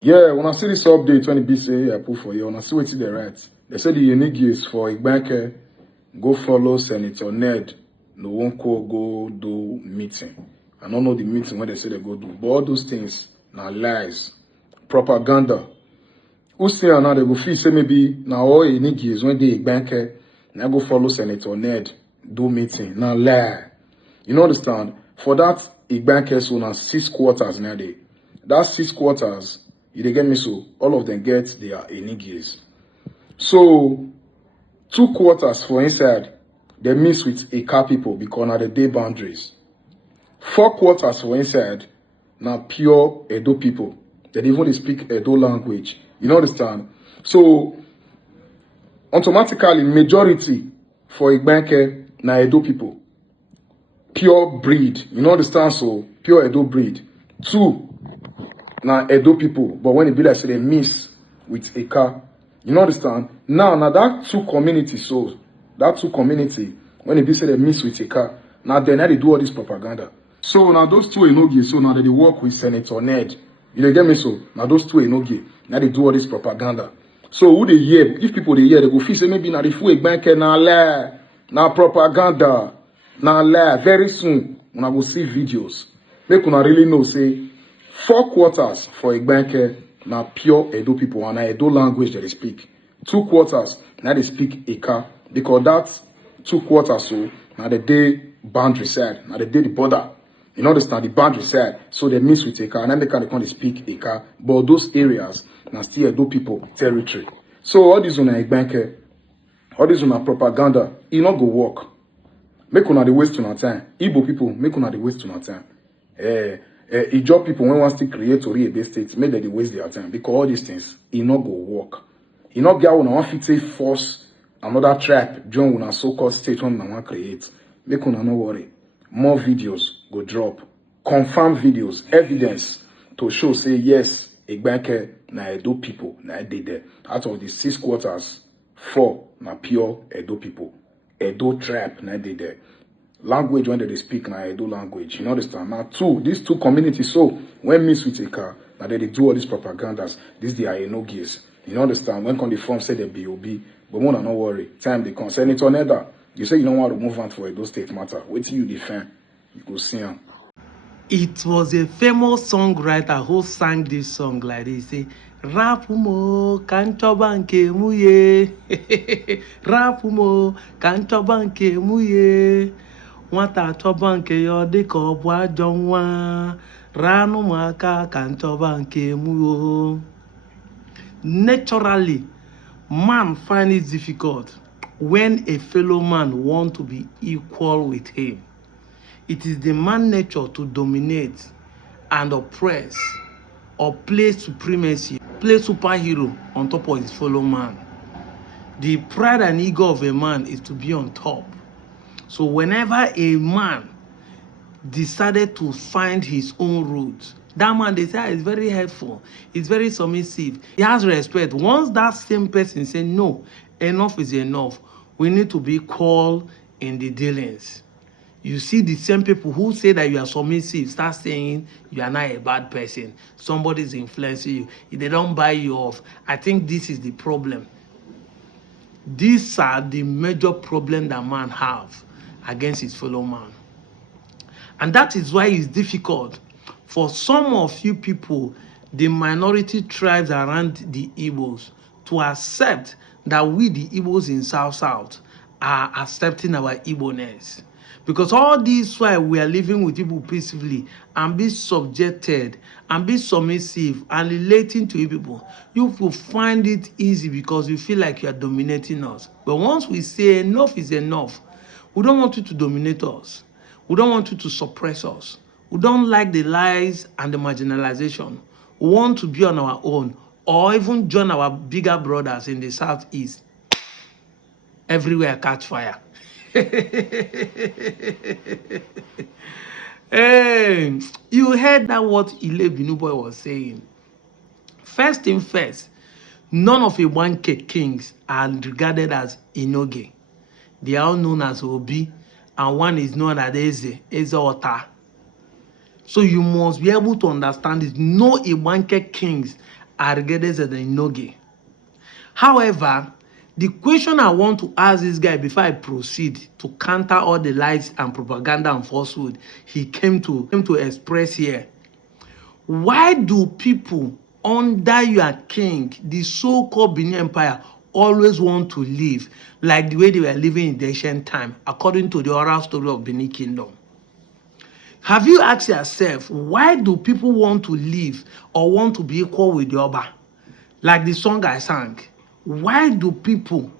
Yeah, when I see this update, when the BCA I put for you, when I see what they write, they said the unique is for Igbanke, go follow Senator Ned, no one go do meeting. I don't know the meeting when they say they go do, but all those things, now lies, propaganda. Who say now they go feel say maybe now all unique is when they Igbanke, now go follow Senator Ned, do meeting. Now lie. You understand? For that Igbanke so now 6 quarters now they. That 6 quarters, you dey get me so, all of them get their enigmas. So 2 quarters for inside, they mix with Eka people because now the day boundaries. 4 quarters for inside, now pure Edo people. They even dey speak Edo language. You understand? So automatically majority for Igbanke na Edo people. Pure breed. You understand? So pure Edo breed. 2 now Edo people, but when it be like say they mix with Eka, you understand? Now that 2 communities, so that 2 community, when it be say they mix with Eka, now they do all this propaganda. So now those 2 Enogi, so now they work with Senator Ned. You get me so? Now those 2 Enogi, now they do all this propaganda. So who they hear? If people they hear, they go feel say maybe now the full Igbanke now lie, now propaganda, now lie. Very soon, when I go see videos, make una really know say 4 quarters for Igbanke na pure Edo people and na Edo language that they speak. 2 quarters now they speak Eka because that 2 quarters so now the day boundary side, now the day the border. You understand the boundary side, so they mix with Eka and then they can speak Eka. But those areas now still Edo people territory. So all this on Igbanke, all this on propaganda, it not go work. Make una the waste una time. Igbo people make una the waste una time. Ijaw people when want to create or a state, make them they waste their time because all these things it not go work. It not get one fit say force another trap join una so-called state one want create. Make una no worry. More videos go drop. Confirm videos, evidence to show say yes, Igbanke na Edo people na they there. Out of the 6 quarters, 4 na pure Edo people. Edo trap na they there. Language when they speak na Edo language. You understand? Now these 2 communities, so when mixed with Eka, now they do all these propagandas. This they are Enogis. You understand? When come the form say they BOB, but more no worry. Time they come. Senator Neda, you say you don't want to move on for Edo state matter. Wait till you defend. You go see him. It was a famous songwriter who sang this song like this. Say, Rapumo kanchoba nke muye. Rapumo kanchoba nke muye. Nwata achọba nke ya dịka ọ bụ ajọ nwa. Ranụ m aka ka nchọba nke mụ. Naturally, man find it difficult when a fellow man want to be equal with him. It is the man nature to dominate and oppress or play supremacy, play superhero on top of his fellow man. The pride and ego of a man is to be on top. So whenever a man decided to find his own route, that man, they say, is very helpful, he's very submissive, he has respect. Once that same person say, no, enough is enough, we need to be equal in the dealings. You see the same people who say that you are submissive start saying you are not a bad person. Somebody's influencing you. If they don't buy you off, I think this is the problem. These are the major problem that man have against his fellow man. And that is why it's difficult for some of you people, the minority tribes around the Igbos, to accept that we, the Igbos in South, are accepting our Igbo-ness. Because all this while we are living with people peacefully and be subjected and be submissive and relating to people, you will find it easy because you feel like you are dominating us. But once we say enough is enough, we don't want you to dominate us. We don't want you to suppress us. We don't like the lies and the marginalization. We want to be on our own or even join our bigger brothers in the Southeast. Everywhere catch fire. Hey, you heard that what Ile Binuboy was saying. First thing first, none of Igbanke kings are regarded as Inoge. They are all known as Obi, and one is known as Eze Ota. So you must be able to understand this. No Igbanke kings are regarded as the Inoge. However, the question I want to ask this guy before I proceed to counter all the lies and propaganda and falsehood he came to express here. Why do people under your king, the so-called Benin Empire, always want to live like the way they were living in the ancient time, according to the oral story of Benin Kingdom? Have you asked yourself, why do people want to live or want to be equal with the Oba? Like the song I sang. Why do people,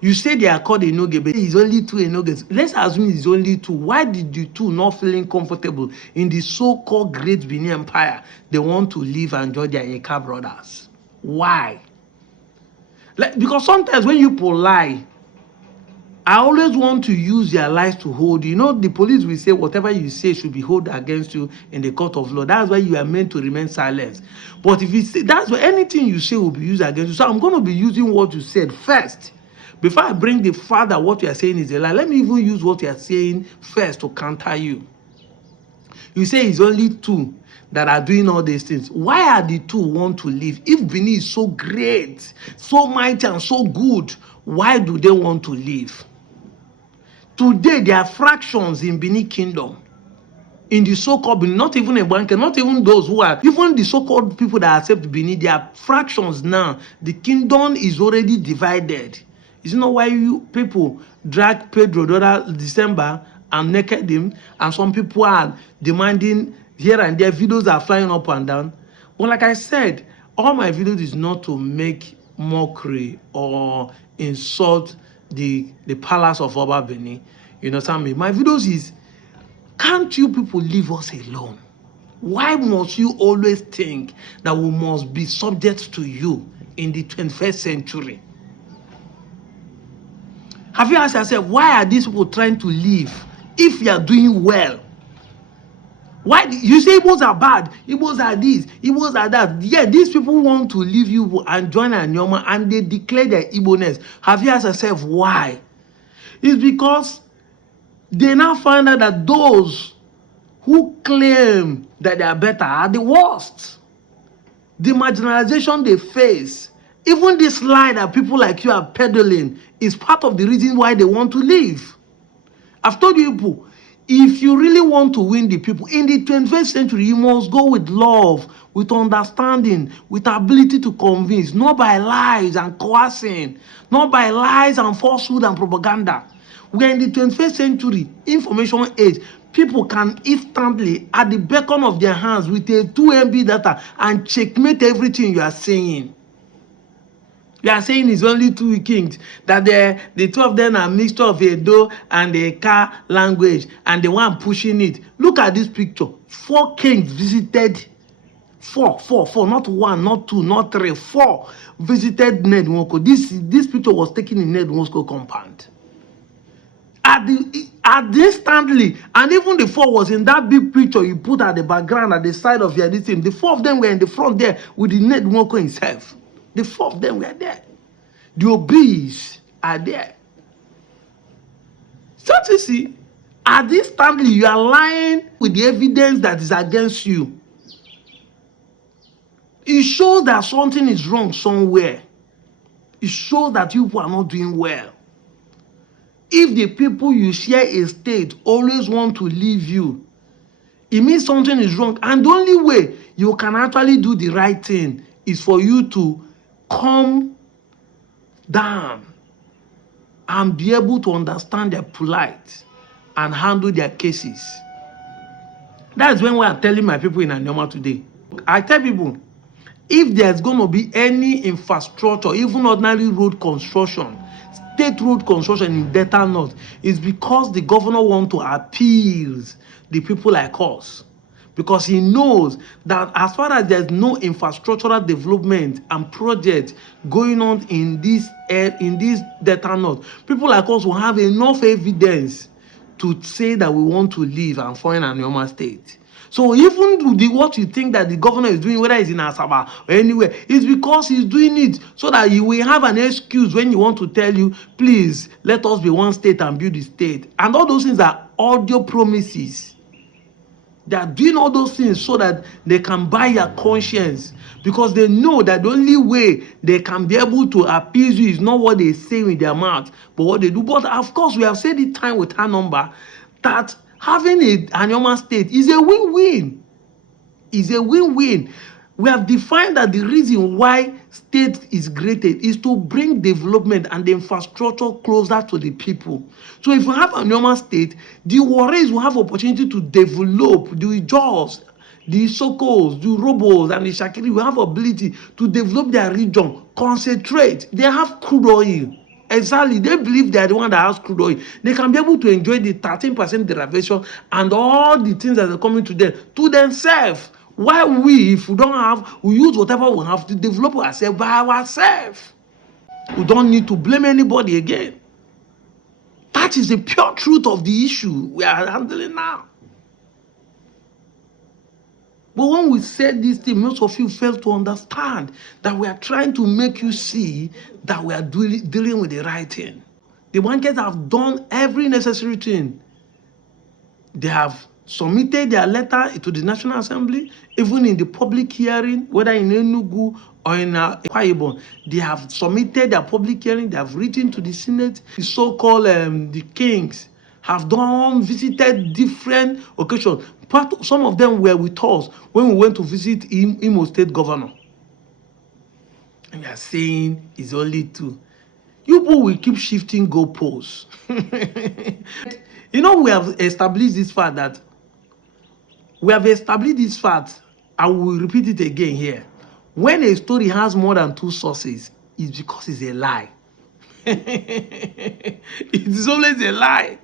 you say they are called Enoge, but it's only two Enoges. Let's assume it's only two. Why did the two not feeling comfortable in the so-called Great Benin Empire? They want to live and enjoy their Eka brothers. Why? Because sometimes when you lie, I always want to use their lies to hold you. You know, the police will say whatever you say should be held against you in the court of law. That's why you are meant to remain silent. But if you say, that's why anything you say will be used against you. So I'm going to be using what you said first. Before I bring the father, what you are saying is a lie. Let me even use what you are saying first to counter you. You say it's only two that are doing all these things. Why are the two want to live? If Benin is so great, so mighty and so good, why do they want to live? Today, there are fractions in Benin Kingdom. In the so-called Benin, not even Igbanke, not even those who are, even the so-called people that accept Benin, there are fractions now. The kingdom is already divided. Is it not why you people drag Pedro the other December and naked him, and some people are demanding here and there, videos are flying up and down. But like I said, all my videos is not to make mockery or insult the palace of Oba Benin. You know what I mean? My videos is, can't you people leave us alone? Why must you always think that we must be subject to you in the 21st century? Have you asked yourself, why are these people trying to live if you are doing well? Why you say Igbos are bad, Igbos are this, Igbos are that? Yeah, these people want to leave you and join Anioma, and they declare their Igbo-ness. Have you asked yourself why? It's because they now find out that those who claim that they are better are the worst. The marginalization they face, even this lie that people like you are peddling, is part of the reason why they want to leave. I've told you people, if you really want to win the people in the 21st century, you must go with love, with understanding, with ability to convince, not by lies and coercing, not by lies and falsehood and propaganda. We are in the 21st century, information age. People can instantly, at the beckon of their hands, with a 2 MB data, and checkmate everything you are saying. You are saying it's only two kings, that the two of them are a mixture of Edo and the Eka language, and the one pushing it. Look at this picture. 4 kings visited, four, not one, not two, not three, 4 visited Ned Nwoko. This picture was taken in Ned Nwoko compound. At instantly, and even the 4 was in that big picture you put at the background at the side of your this thing. The 4 of them were in the front there with the Ned Nwoko himself. The 4 of them were there. The obese are there. So you see, at this time, you are lying with the evidence that is against you. It shows that something is wrong somewhere. It shows that you people are not doing well. If the people you share a state always want to leave you, it means something is wrong. And the only way you can actually do the right thing is for you to calm down and be able to understand their plight and handle their cases. That's when we are telling my people in Anioma today. I tell people, if there's going to be any infrastructure, even ordinary road construction, state road construction in Delta North, is because the governor wants to appeal the people like us. Because he knows that as far as there's no infrastructural development and projects going on in this Delta North, people like us will have enough evidence to say that we want to leave and find Anioma State. So even what you think that the governor is doing, whether it's in Asaba or anywhere, it's because he's doing it so that you will have an excuse when you want to tell you, please, let us be one state and build the state. And all those things are audio promises. They are doing all those things so that they can buy your conscience, because they know that the only way they can be able to appease you is not what they say with their mouth, but what they do. But of course, we have said it time with our number that having a Anioma state is a win-win. Is a win-win. We have defined that the reason why state is created is to bring development and the infrastructure closer to the people. So if you have a normal state, the Warriors will have opportunity to develop the Jaws, the Sokos, the Robos, and the Shakiri will have ability to develop their region, concentrate. They have crude oil. Exactly, they believe they are the one that has crude oil. They can be able to enjoy the 13% derivation and all the things that are coming to them to themselves. Why we, if we don't have, we use whatever we have to develop ourselves by ourselves. We don't need to blame anybody again. That is the pure truth of the issue we are handling now. But when we said this thing, most of you fail to understand that we are trying to make you see that we are dealing with the right thing. The bankers have done every necessary thing. They have submitted their letter to the National Assembly, even in the public hearing, whether in Enugu or in Akwa Ibom. They have submitted their public hearing, they have written to the Senate. The so-called the kings have visited different occasions. Some of them were with us when we went to visit Imo State Governor. And we are saying it's only two. You people will keep shifting goalposts. You know, we have established this fact and we will repeat it again here. When a story has more than two sources, it's because it's a lie. It is always a lie.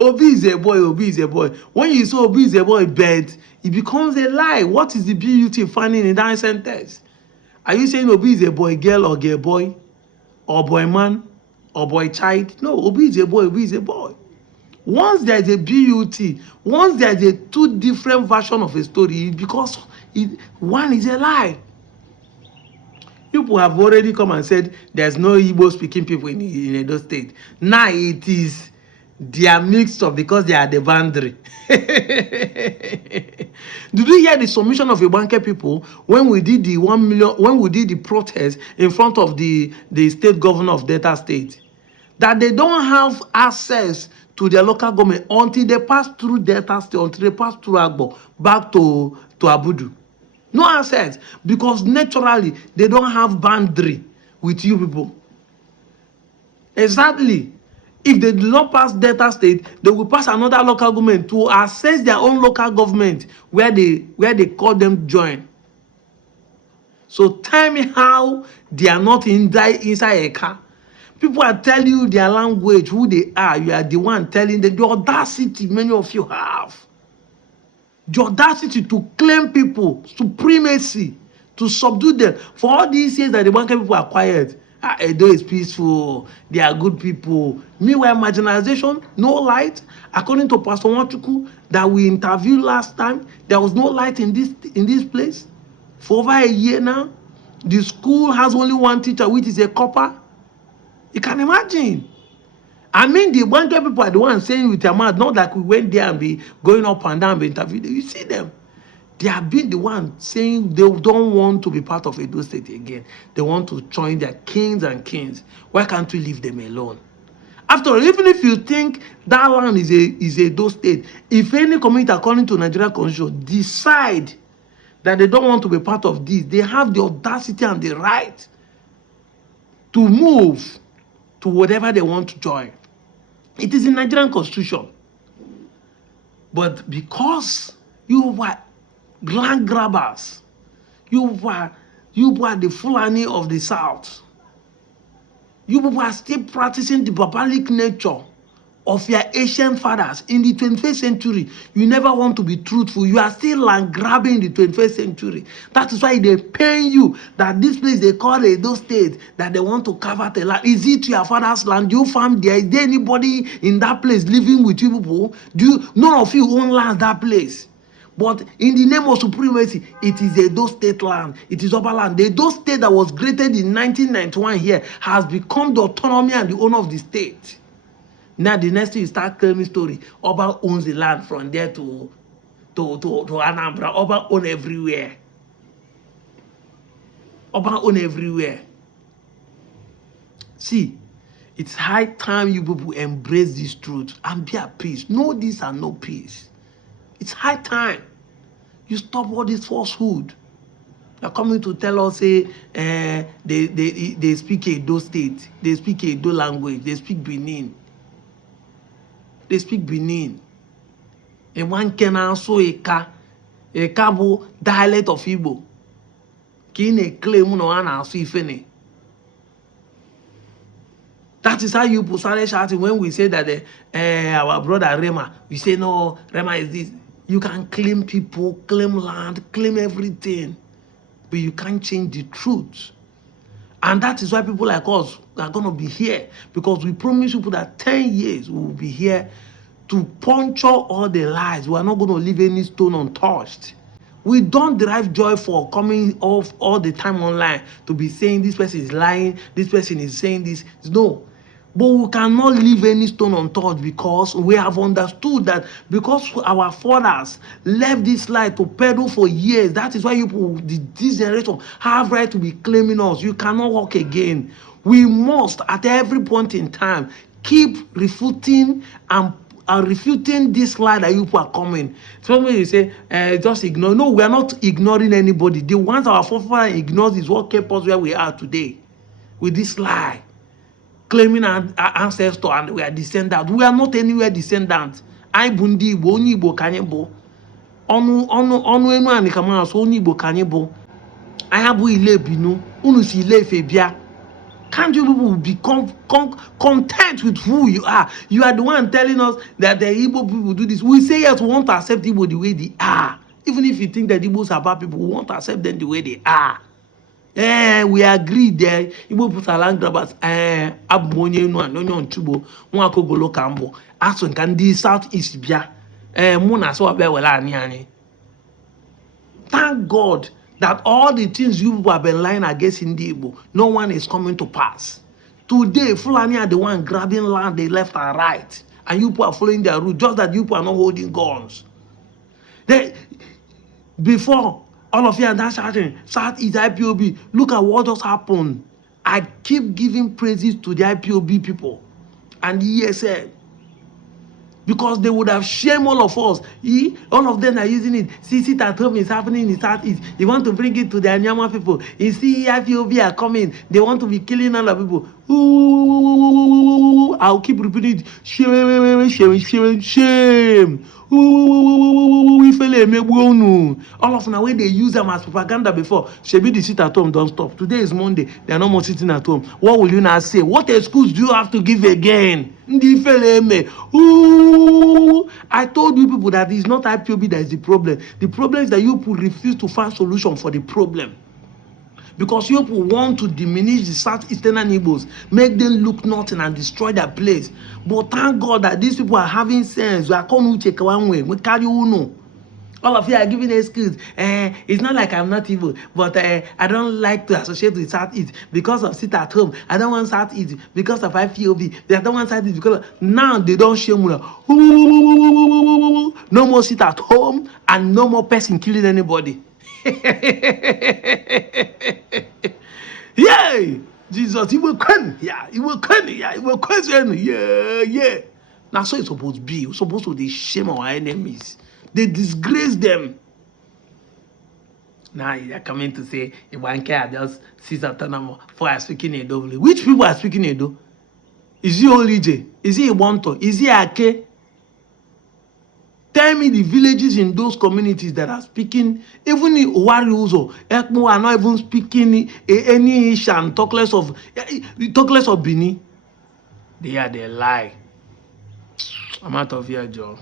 Obi is a boy, Obi is a boy. When you say Obi is a boy, but it becomes a lie. What is the beauty finding in that sentence? Are you saying Obi is a boy girl or girl boy? Or boy man? Or boy child? No, Obi is a boy, Obi is a boy. Once there is a beauty, once there is a two different version of a story, because one is a lie. People have already come and said there's no Igbo speaking people in Edo State. Now it is they are mixed up because they are the boundary. Did you hear the submission of Igbanke people when we did the 1 million, when we did the protest in front of the state governor of Delta State? That they don't have access to their local government until they pass through Delta State, until they pass through Agbo, back to Abudu. No access, because naturally they don't have boundary with you people. Exactly. If they do not pass Delta State, they will pass another local government to access their own local government where they call them join. So tell me how they are not inside a car. People are telling you their language, who they are. You are the one telling them the audacity many of you have. The audacity to claim people, supremacy, to subdue them. For all these years that the Banker people are quiet, Edo is peaceful, they are good people. Meanwhile, marginalization, no light. According to Pastor Wanchuku that we interviewed last time, there was no light in this place. For over a year now, the school has only one teacher, which is a copper. You can imagine. I mean, the Banker people are the ones saying with their mouth, not like we went there and be going up and down and be interviewed. You see them. They have been the ones saying they don't want to be part of Edo State again. They want to join their kings and kings. Why can't we leave them alone? After all, even if you think that land is Edo State, if any community according to Nigerian constitution decide that they don't want to be part of this, they have the audacity and the right to move to whatever they want to join. It is in Nigerian constitution. But because you were land grabbers, you were the Fulani of the South, you were still practicing the barbaric nature of your ancient fathers in the 21st century. You never want to be truthful. You are still land grabbing in the 21st century. That is why they pain you that this place they call Edo State, that they want to carve out a land. Is it your father's land? You farm there? Is there anybody in that place living with you people? None of you own land that place. But in the name of supremacy, it is Edo State land. It is Oba land. The Edo State that was created in 1991 here has become the autonomy and the owner of the state. Now the next thing you start claiming story, Oba owns the land from there to Anambra, Oba own everywhere. Oba own everywhere. See, it's high time you people embrace this truth and be at peace. No this and no peace. It's high time you stop all this falsehood. They're coming to tell us, say, they speak Edo state, they speak Edo language, they speak Benin. They speak Benin. And one can also Eka bu dialect of Igbo. Kine claim no one also Ifene. That is how you started shouting when we say that our brother Rema, we say no, Rema is this. You can claim people, claim land, claim everything, but you can't change the truth. And that is why people like us are going to be here, because we promise people that 10 years we will be here to puncture all the lies. We are not going to leave any stone untouched. We don't derive joy for coming off all the time online to be saying this person is lying, this person is saying this. No. But we cannot leave any stone untouched, because we have understood that because our fathers left this lie to peddle for years. That is why you, this generation, have right to be claiming us. You cannot walk again. We must, at every point in time, keep refuting and refuting this lie that you are coming. Somebody you say, just ignore. No, we are not ignoring anybody. The ones our forefathers ignored is what kept us where we are today, with this lie. Claiming our ancestor and we are descendants. We are not anywhere descendants. I bundi Igbo, only Igbo kanyebo. Onu enu ani kama so only Igbo kanyebo. I have we ile binu. Unu si ile febia. Can't you people become content with who you are? You are the one telling us that the Igbo people do this. We say yes, we want to accept Igbo the way they are. Even if you think that Igbos are bad people, we want to accept them the way they are. We agree there. Igbo put a land grabbers. Abmonye no and no chubo. One kogolo kambo. Action can the southeast bia. Muna so abe wela ani. Thank God that all the things you have been lying against in the Igbo, no one is coming to pass. Today, Fulani are the one grabbing land, they left and right, and you people are following their route. Just that you people are not holding guns. Before. All of you are now shouting, Southeast IPOB, look at what just happened. I keep giving praises to the IPOB people and the ESL, because they would have shamed all of us. All of them are using it. See, sit at home is happening in the Southeast. You want to bring it to the Anioma people. You see, IPOB are coming. They want to be killing all the people. Ooh, I'll keep repeating it. Shame, shame, shame, shame. All of them, when they use them as propaganda before, Shebi the sit at home don't stop. Today is Monday. They are no more sitting at home. What will you now say? What excuse do you have to give again? Ooh, I told you people that it's not IPOB that is the problem. The problem is that you people refuse to find solution for the problem. Because you people want to diminish the Southeastern Igbos, make them look nothing and destroy their place. But thank God that these people are having sense. We are coming to check one way. We carry you. All of you are giving an excuse. It's not like I'm not evil, but I don't like to associate with Southeast because of sit at home. I don't want Southeast because of IPOB. I don't want Southeast because now they don't shame me. No more sit at home and no more person killing anybody. Yay! Jesus, he will come. Yeah, he will come. Yeah, he will question. Yeah, yeah. Now, so it's supposed to be. We're supposed to they shame our enemies. They disgrace them. Now they're coming to say Igbanke are just sits autonomous for speaking Edo. Which people are speaking Edo? Is he Olije? Is he Ibonto? Is he Ake? Tell me the villages in those communities that are speaking, even in Owari-Uzo, Ekmo are not even speaking any Ishan, talk less of Bini. They lie. I'm out of here, Joe.